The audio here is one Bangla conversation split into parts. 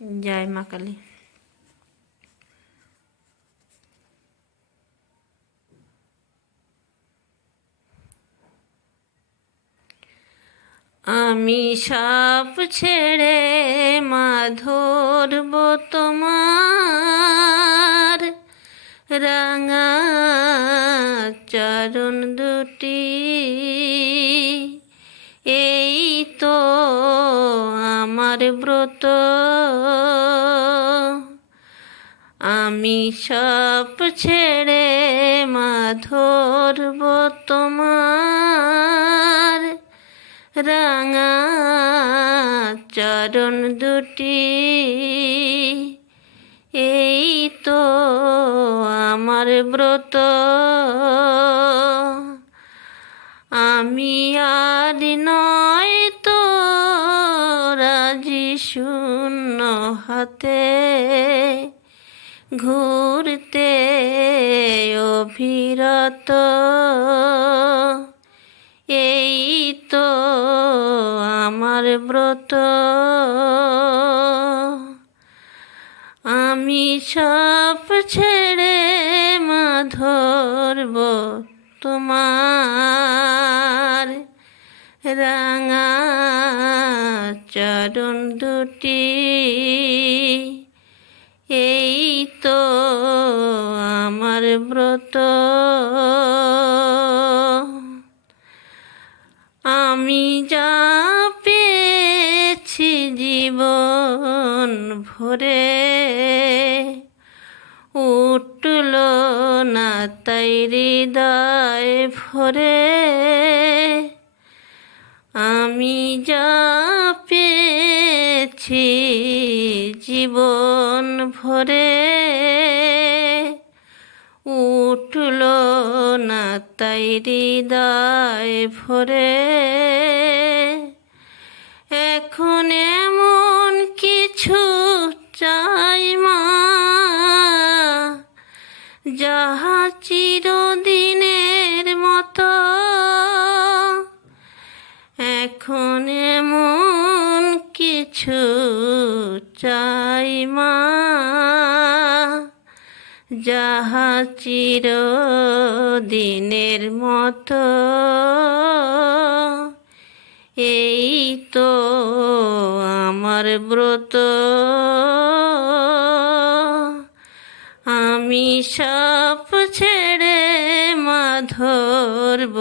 জয় মা কালী আমি সাপ ছেড়ে মা ধরব তোমার রাঙা চরণ দুটি। এই আমার ব্রত। আমি সব ছেড়ে মা তোমার। রাঙা চরণ দুটি, এই তো আমার ব্রত। আমি আর শূন্য হাতে ঘুরতে অভিরত। এই তো আমার ব্রত। আমি সব ছেড়ে মা ধরব তোমার। রাঙা চরণ দুটি। এই তো আমার ব্রত। আমি যা পেয়েছি জীবন ভরে, উঠল না তাই হৃদয় ভরে। আমি যা পেয়েছি জীবন ভরে উঠল না তাই হৃদয় ভরে। এখন এমন কিছু চাই মা, যাহা চিরদিনের মা, যাহা চির দিনের মতো, এই তো আমার ব্রত। আমি সব ছেড়ে মা ধরব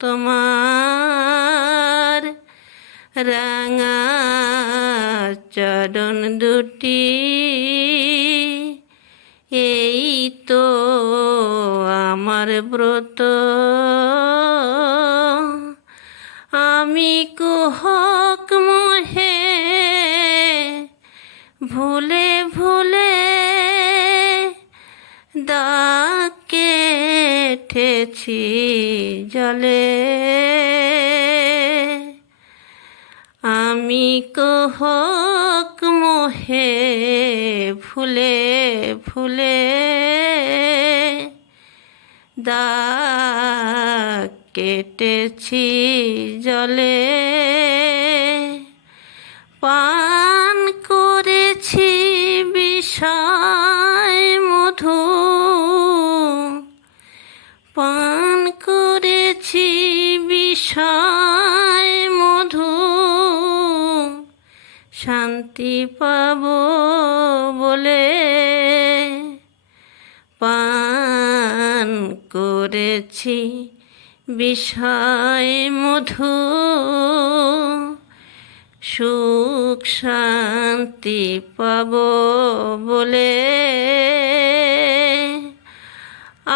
তোমার রাঙা চরণ দুটি এই তো আমার ব্রত। আমি কুহক মোহে ভুলে ভুলে দাকে ঠেছি জলে। আমি কহক মোহে ফুলে ফুলে দাগ কেটেছি জলে। পান করেছি বিষয় মধু। পান করেছি বিষয় শান্তি পাব বলে পান করেছি বিষয় মধু। সুখ শান্তি পাব বলে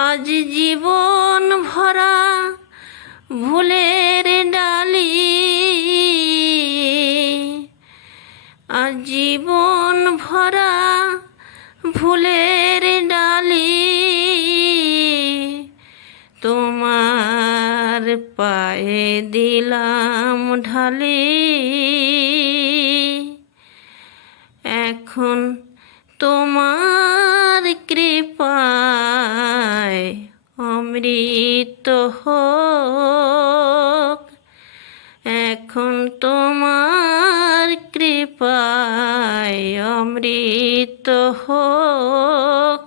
আজ জীবন ভরা ভুলের ভুলের ডালি তোমার পায়ে দিলাম ঢালি। এখন তোমার কৃপায় অমৃত হোক। এখন তোমার অমৃত হোক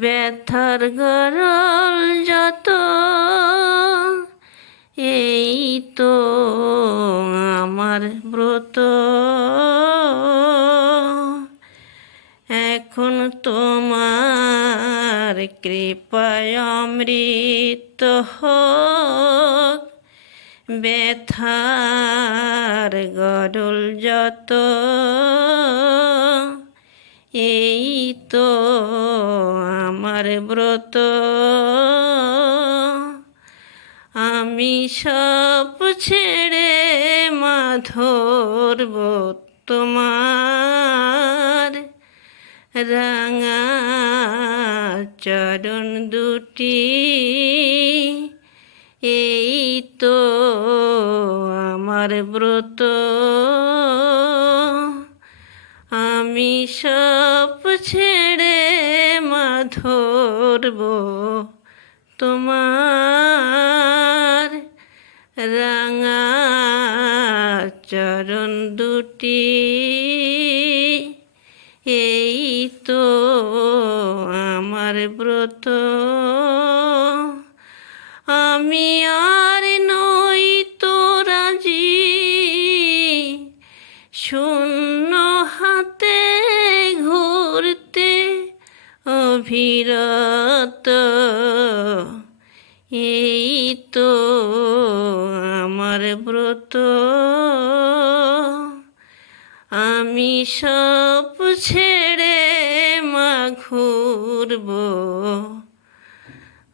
ব্যথার গরল যত এই তো আমার ব্রত। এখন তোমার কৃপায় অমৃত হোক ব্যথার গরল যত, এই তো আমার ব্রত। আমি সব ছেড়ে মাধরব তোমার। রাঙা চরণ দুটি এই তো আমার ব্রত। আমি সব ছেড়ে মাধরব তোমার। রাঙা চরণ দুটি। এই তো আমার ব্রত। আমি আর নই তো রাজি। শূন্য হাতে ঘুরতে অভিরত। এই তো আমার ব্রত। আমি সব ছেড়ে মা ঘুরব।